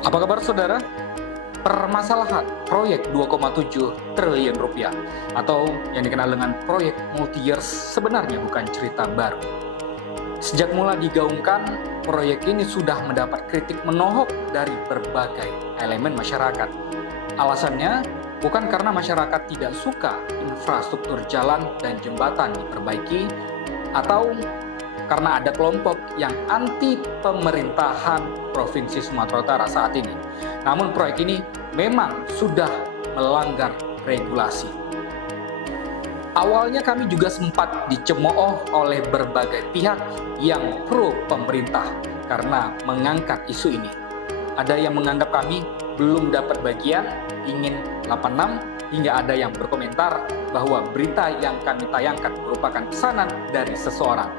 Apa kabar saudara? Permasalahan proyek 2,7 triliun rupiah atau yang dikenal dengan proyek multi-years sebenarnya bukan cerita baru. Sejak mula digaungkan, proyek ini sudah mendapat kritik menohok dari berbagai elemen masyarakat. Alasannya bukan karena masyarakat tidak suka infrastruktur jalan dan jembatan diperbaiki atau karena ada kelompok yang anti pemerintahan Provinsi Sumatera Utara saat ini. Namun proyek ini memang sudah melanggar regulasi. Awalnya kami juga sempat dicemooh oleh berbagai pihak yang pro pemerintah karena mengangkat isu ini. Ada yang menganggap kami belum dapat bagian, ingin 86, hingga ada yang berkomentar bahwa berita yang kami tayangkan merupakan pesanan dari seseorang.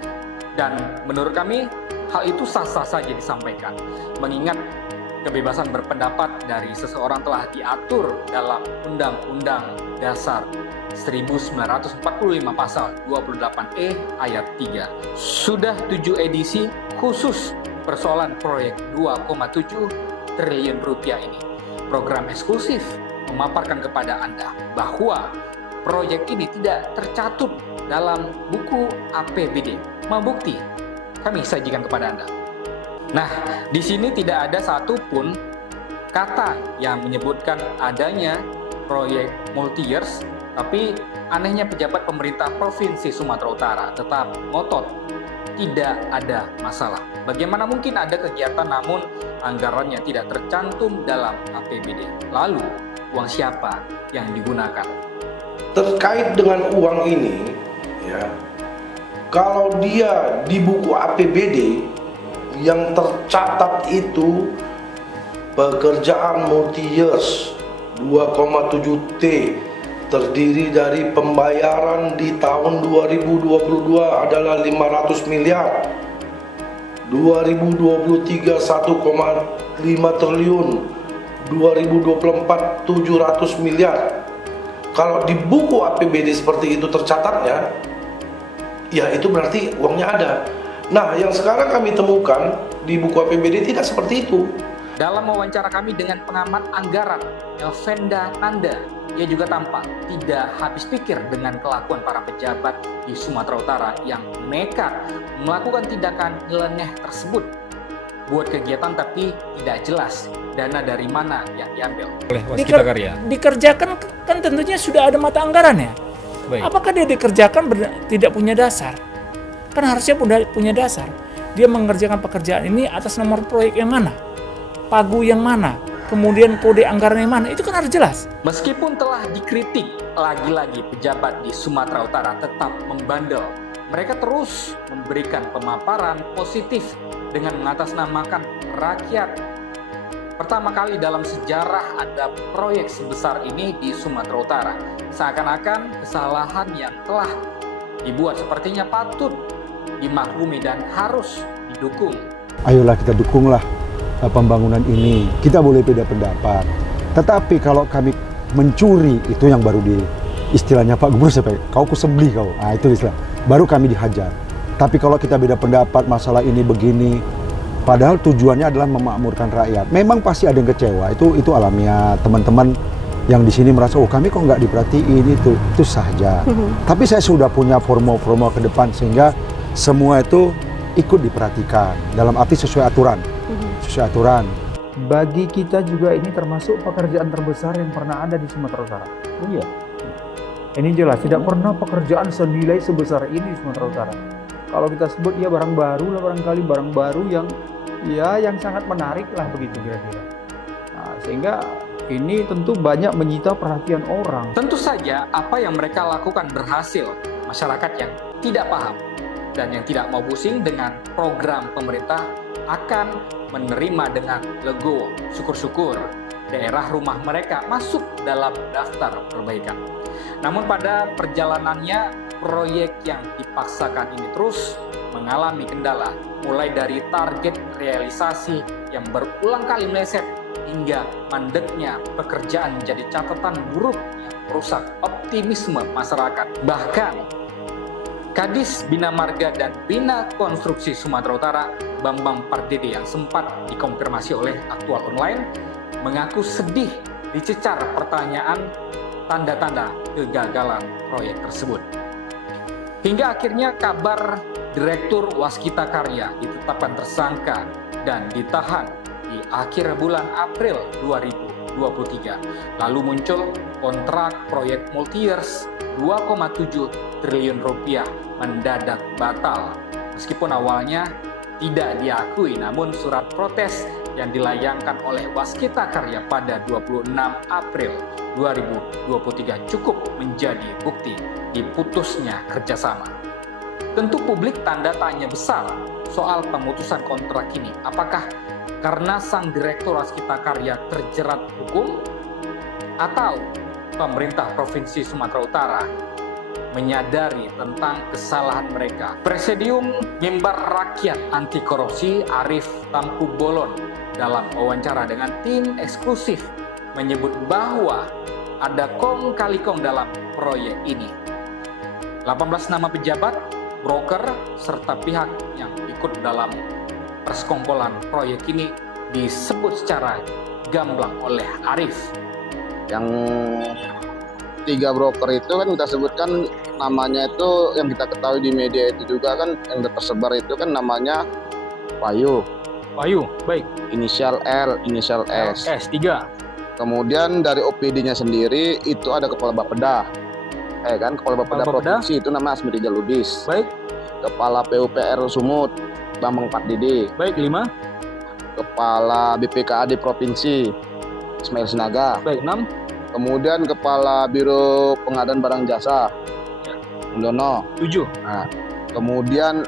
Dan menurut kami, hal itu sah-sah saja disampaikan, mengingat kebebasan berpendapat dari seseorang telah diatur dalam Undang-Undang Dasar 1945 Pasal 28E Ayat 3. Sudah 7 edisi khusus persoalan proyek 2,7 triliun rupiah ini. Program eksklusif memaparkan kepada Anda bahwa proyek ini tidak tercatut dalam buku APBD. Mau bukti? Kami sajikan kepada Anda. Nah, di sini tidak ada satupun kata yang menyebutkan adanya proyek multi-years, tapi anehnya pejabat pemerintah Provinsi Sumatera Utara tetap ngotot tidak ada masalah. Bagaimana mungkin ada kegiatan namun anggarannya tidak tercantum dalam APBD? Lalu, uang siapa yang digunakan? Terkait dengan uang ini, ya, kalau dia di buku APBD yang tercatat itu pekerjaan multi-years 2,7T terdiri dari pembayaran di tahun 2022 adalah 500 miliar, 2023 1,5 triliun, 2024 700 miliar. Kalau di buku APBD seperti itu tercatatnya, ya itu berarti uangnya ada. Nah, yang sekarang kami temukan di buku APBD tidak seperti itu. Dalam wawancara kami dengan pengamat anggaran Elvenda Nanda, ia juga tampak tidak habis pikir dengan kelakuan para pejabat di Sumatera Utara yang nekat melakukan tindakan nyeleneh tersebut. Buat kegiatan tapi tidak jelas dana dari mana yang diambil. Oleh Waskita Karya. Dikerjakan kan tentunya sudah ada mata anggarannya. Baik. Apakah dia dikerjakan tidak punya dasar? Kan harusnya punya dasar. Dia mengerjakan pekerjaan ini atas nomor proyek yang mana? Pagu yang mana? Kemudian kode anggaran yang mana? Itu kan harus jelas. Meskipun telah dikritik, lagi-lagi pejabat di Sumatera Utara tetap membandel. Mereka terus memberikan pemaparan positif dengan mengatasnamakan rakyat. Pertama kali dalam sejarah ada proyek sebesar ini di Sumatera Utara. Seakan-akan kesalahan yang telah dibuat sepertinya patut dimaklumi dan harus didukung. Ayolah kita dukunglah pembangunan ini. Kita boleh beda pendapat. Tetapi kalau kami mencuri, itu yang baru di istilahnya Pak Gubernur sampai kau kusembelih kau. Nah, itu istilah. Baru kami dihajar. Tapi kalau kita beda pendapat masalah ini begini, padahal tujuannya adalah memakmurkan rakyat. Memang pasti ada yang kecewa. Itu alamiah. Teman-teman yang di sini merasa, oh kami kok nggak diperhatiin, itu saja. Tapi saya sudah punya formal ke depan sehingga semua itu ikut diperhatikan dalam arti sesuai aturan. Sesuai aturan. Bagi kita juga ini termasuk pekerjaan terbesar yang pernah ada di Sumatera Utara. Oh iya. Ini jelas tidak pernah pekerjaan senilai sebesar ini di Sumatera Utara. Kalau kita sebut ya barang baru lah, barangkali barang baru yang sangat menarik lah begitu kira-kira. Nah, sehingga ini tentu banyak menyita perhatian orang. Tentu saja apa yang mereka lakukan berhasil. Masyarakat yang tidak paham dan yang tidak mau pusing dengan program pemerintah akan menerima dengan legowo. Syukur-syukur daerah rumah mereka masuk dalam daftar perbaikan. Namun pada perjalanannya, proyek yang dipaksakan ini terus mengalami kendala, mulai dari target realisasi yang berulang kali meleset hingga mandeknya pekerjaan menjadi catatan buruk yang merusak optimisme masyarakat. Bahkan Kadis Bina Marga dan Bina Konstruksi Sumatera Utara Bambang Pardede yang sempat dikonfirmasi oleh Aktual Online mengaku sedih dicecar pertanyaan tanda-tanda kegagalan proyek tersebut. Hingga akhirnya kabar Direktur Waskita Karya ditetapkan tersangka dan ditahan di akhir bulan April 2023. Lalu muncul kontrak proyek multi-years 2,7 triliun rupiah mendadak batal. Meskipun awalnya tidak diakui, namun surat protes yang dilayangkan oleh Waskita Karya pada 26 April 2023 cukup menjadi bukti diputusnya kerjasama. Tentu publik tanda tanya besar soal pemutusan kontrak ini. Apakah karena sang Direktur Waskita Karya terjerat hukum atau pemerintah Provinsi Sumatera Utara menyadari tentang kesalahan mereka? Presidium Mimbar Rakyat Anti Korupsi Arief Tampu Bolon dalam wawancara dengan tim eksklusif menyebut bahwa ada kong kali kong dalam proyek ini. 18 nama pejabat, broker, serta pihak yang ikut dalam persekongkolan proyek ini disebut secara gamblang oleh Arief. Yang 3 broker itu kan kita sebutkan namanya itu yang kita ketahui di media itu juga kan yang tersebar itu kan namanya Wahyu, Baik. inisial L, inisial S. S3. Kemudian dari OPD-nya sendiri itu ada Kepala Bapeda. Kan Kepala Bapeda Provinsi itu nama Asmiri Jaludis. Baik. Kepala PUPR Sumut Bambang Pardede. Baik, 5. Kepala BPKAD Provinsi Ismail Sinaga. Baik, 6. Kemudian Kepala Biro Pengadaan Barang Jasa Mulyono. 7. Nah, kemudian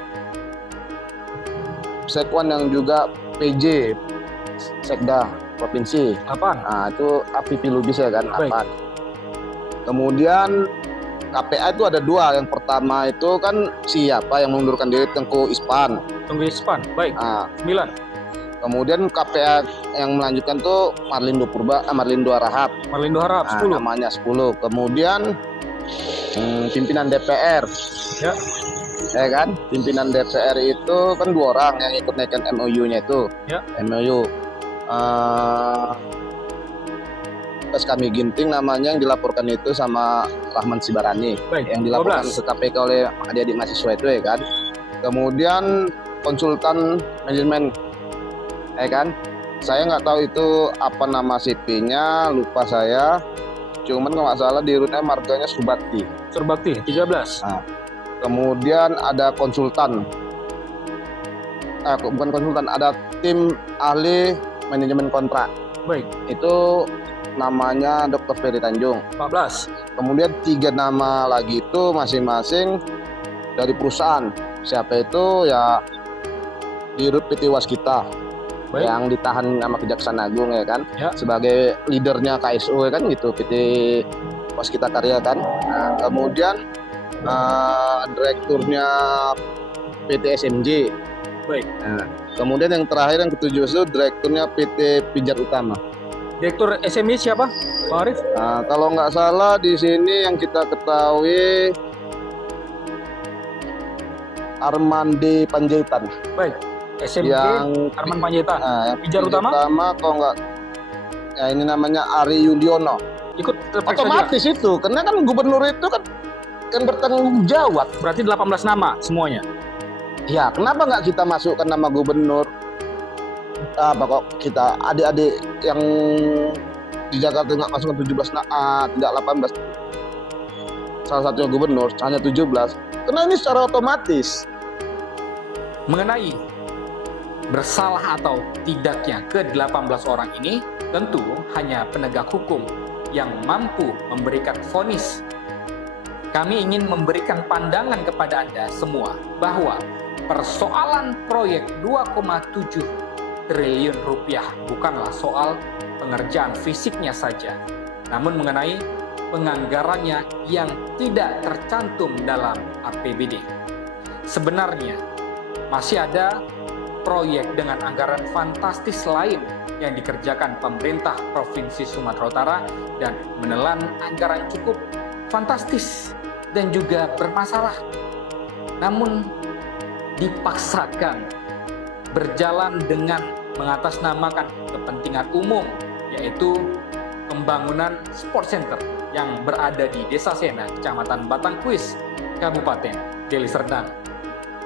Sekwan yang juga PJ Sekda Provinsi. 8. Nah, itu APP Lubis ya kan, Baik. 8. Kemudian KPA itu ada 2. Yang pertama itu kan siapa yang mengundurkan diri, Tengku Ispan. Tunggu Ispan. Baik. Nah, 9. kemudian KPA yang melanjutkan tuh Marlindo Harahap. Marlindo Harap. Nah, 10. namanya 10. Kemudian pimpinan DPR. Ya. Kan? Pimpinan DPR itu kan 2 orang yang ikut naikkan MOU-nya itu. Ya. MOU. Pas kami Ginting namanya yang dilaporkan itu sama Rahman Sibarani. Baik. Yang dilaporkan 12. ke KPK oleh adik-adik mahasiswa itu ya kan. Kemudian konsultan manajemen, kan. Saya nggak tahu itu apa nama CP-nya, lupa saya. Cuman kalau nggak salah di rootnya marganya Subakti. Surbakti. 13. Nah, kemudian ada konsultan. Bukan konsultan, ada tim ahli manajemen kontrak. Baik. Itu namanya Dr. Ferry Tanjung. 14. Kemudian 3 nama lagi itu masing-masing dari perusahaan. Siapa itu ya di Rut PT Waskita. Baik. Yang ditahan sama Kejaksaan Agung ya kan. Ya. Sebagai leadernya KSU ya kan gitu, PT Waskita Karya kan. Nah, kemudian direkturnya PT SMJ. Baik. Nah, kemudian yang terakhir yang ketujuh itu direkturnya PT Pijar Utama. Direktur SMI siapa, Pak Arief? Nah, kalau nggak salah di sini yang kita ketahui Armandi Panjaitan. Baik. SMG Yang Arman Panjaitan. yang Pijar Utama? kalau nggak, ya ini namanya Ari Yudiono. Ikut terperiksa juga. Otomatis itu, karena kan gubernur itu kan bertanggung jawab. Berarti 18 nama semuanya. Ya, kenapa nggak kita masukkan nama gubernur? Apa kok kita adik-adik yang di Jakarta nggak masukkan 17 tidak 18. Salah satunya gubernur hanya 17. Karena ini secara otomatis. Mengenai bersalah atau tidaknya ke-18 orang ini, tentu hanya penegak hukum yang mampu memberikan vonis. Kami ingin memberikan pandangan kepada Anda semua bahwa persoalan proyek 2,7 triliun rupiah bukanlah soal pengerjaan fisiknya saja, namun mengenai penganggarannya yang tidak tercantum dalam APBD. Sebenarnya masih ada proyek dengan anggaran fantastis lain yang dikerjakan pemerintah Provinsi Sumatera Utara dan menelan anggaran cukup fantastis dan juga bermasalah, namun dipaksakan berjalan dengan mengatasnamakan kepentingan umum, yaitu pembangunan sport center yang berada di Desa Sena, Kecamatan Batangkuis, Kabupaten Deli Serdang.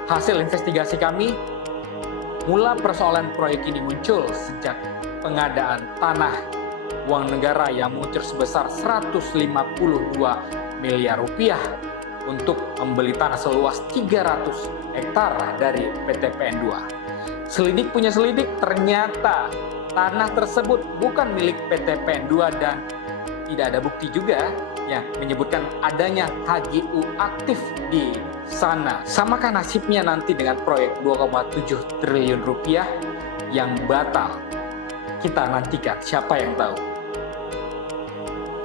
Hasil investigasi kami, mula persoalan proyek ini muncul sejak pengadaan tanah uang negara yang mengucur sebesar 152 miliar rupiah untuk membeli tanah seluas 300 hektar dari PT PN2. Selidik punya selidik, ternyata tanah tersebut bukan milik PT PN2 dan tidak ada bukti juga yang menyebutkan adanya HGU aktif di sana. Samakah nasibnya nanti dengan proyek 2,7 triliun rupiah yang batal? Kita nantikan, siapa yang tahu.